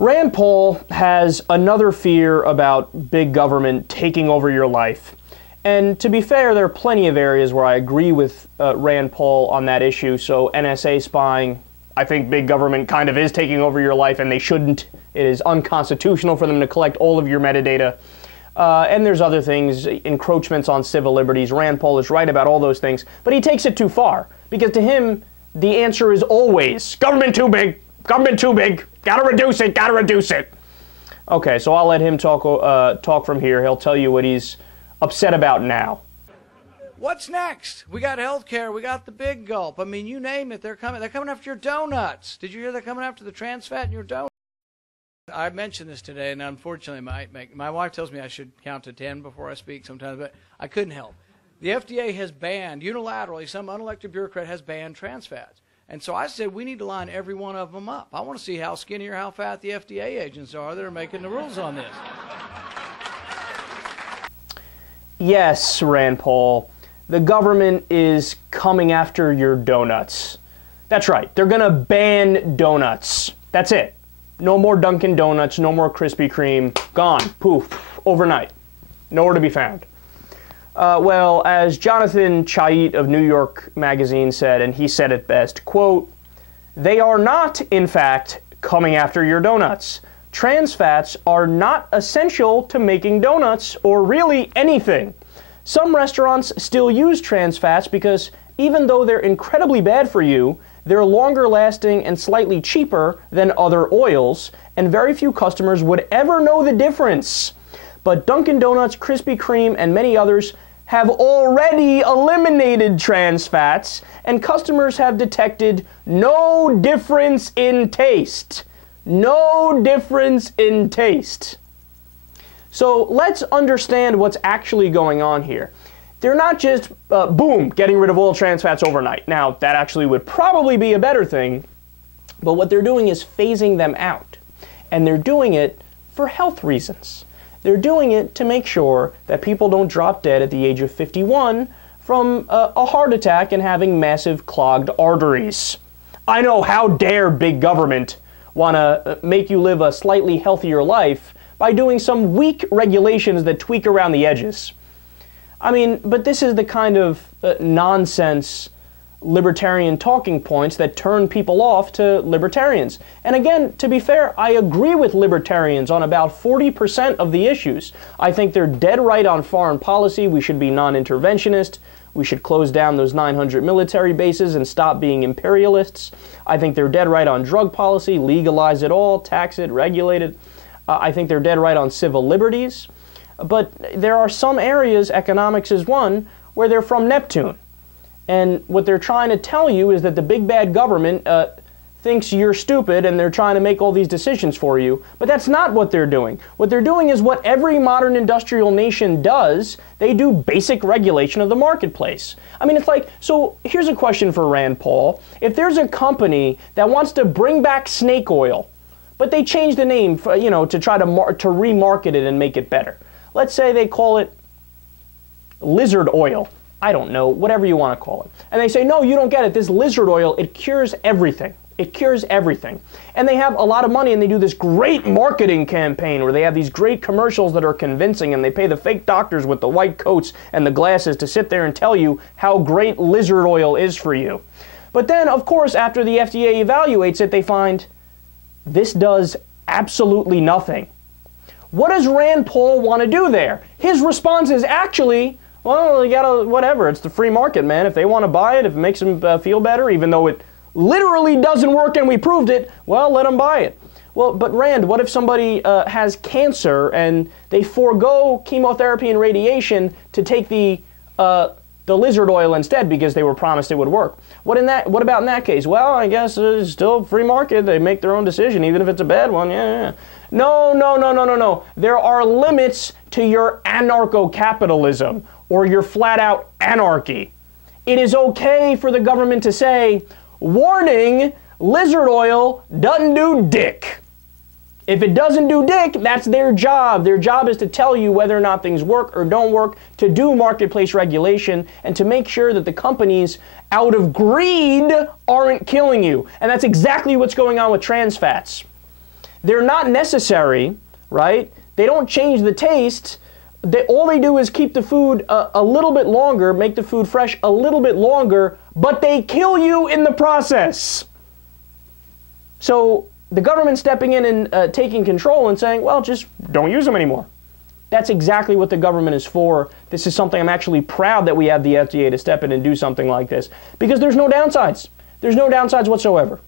Rand Paul has another fear about big government taking over your life. And to be fair, there are plenty of areas where I agree with Rand Paul on that issue. So NSA spying, I think big government kind of is taking over your life and they shouldn't. It is unconstitutional for them to collect all of your metadata. And there's other things, encroachments on civil liberties. Rand Paul is right about all those things, but he takes it too far because to him, the answer is always government too big, gotta reduce it, gotta reduce it. Okay, so I'll let him talk from here. He'll tell you what he's upset about now. What's next? We got healthcare. We got the big gulp. I mean, you name it. They're coming after your donuts. Did you hear they're coming after the trans fat in your donuts? I mentioned this today, and unfortunately, my wife tells me I should count to 10 before I speak sometimes, but I couldn't help. The FDA has banned, unilaterally, some unelected bureaucrat has banned trans fats. And so I said we need to line every one of them up. I want to see how skinny or how fat the FDA agents are that are making the rules on this. Yes, Rand Paul, the government is coming after your donuts. That's right, they're going to ban donuts. That's it. No more Dunkin' Donuts, no more Krispy Kreme. Gone. Poof. Overnight. Nowhere to be found. Well, as Jonathan Chait of New York Magazine said, and he said it best, quote, "They are not, in fact, coming after your donuts. Trans fats are not essential to making donuts or really anything. Some restaurants still use trans fats because even though they're incredibly bad for you, they're longer lasting and slightly cheaper than other oils, and very few customers would ever know the difference. But Dunkin' Donuts, Krispy Kreme, and many others have already eliminated trans fats, and customers have detected no difference in taste. No difference in taste." So let's understand what's actually going on here. They're not just, boom, getting rid of all trans fats overnight. Now, that actually would probably be a better thing, but what they're doing is phasing them out. And they're doing it for health reasons. They're doing it to make sure that people don't drop dead at the age of 51 from a heart attack and having massive clogged arteries. I know, how dare big government want to make you live a slightly healthier life by doing some weak regulations that tweak around the edges. I mean, but this is the kind of nonsense libertarian talking points that turn people off to libertarians. And again, to be fair, I agree with libertarians on about 40% of the issues. I think they're dead right on foreign policy. We should be non-interventionist. We should close down those 900 military bases and stop being imperialists. I think they're dead right on drug policy, legalize it all, tax it, regulate it. I think they're dead right on civil liberties. But there are some areas, economics is one, where they're from Neptune. And what they're trying to tell you is that the big bad government thinks you're stupid and they're trying to make all these decisions for you. But that's not what they're doing. What they're doing is what every modern industrial nation does. They do basic regulation of the marketplace. I mean, it's like, so here's a question for Rand Paul. If there's a company that wants to bring back snake oil, but they change the name, for, to try to remarket it and make it better. Let's say they call it lizard oil. I don't know, whatever you want to call it. And they say, no, you don't get it. This lizard oil, it cures everything. It cures everything. And they have a lot of money and they do this great marketing campaign where they have these great commercials that are convincing and they pay the fake doctors with the white coats and the glasses to sit there and tell you how great lizard oil is for you. But then, of course, after the FDA evaluates it, they find this does absolutely nothing. What does Rand Paul want to do there? His response is actually, well, you gotta, whatever, it's the free market, man. If they want to buy it, if it makes them feel better, even though it literally doesn't work and we proved it, well, let them buy it. Well, but Rand, what if somebody has cancer and they forego chemotherapy and radiation to take the lizard oil instead because they were promised it would work? What about in that case? Well, I guess it's still free market. They make their own decision, even if it's a bad one. Yeah. No. There are limits to your anarcho-capitalism or your flat-out anarchy. It is okay for the government to say, warning, lizard oil doesn't do dick. If it doesn't do dick, that's their job. Their job is to tell you whether or not things work or don't work, to do marketplace regulation, and to make sure that the companies, out of greed, aren't killing you. And that's exactly what's going on with trans fats. They're not necessary, right? They don't change the taste. All they do is keep the food a little bit longer, make the food fresh a little bit longer, but they kill you in the process. So the government stepping in and taking control and saying, well, just don't use them anymore. That's exactly what the government is for. This is something I'm actually proud that we have the FDA to step in and do something like this, because there's no downsides. There's no downsides whatsoever.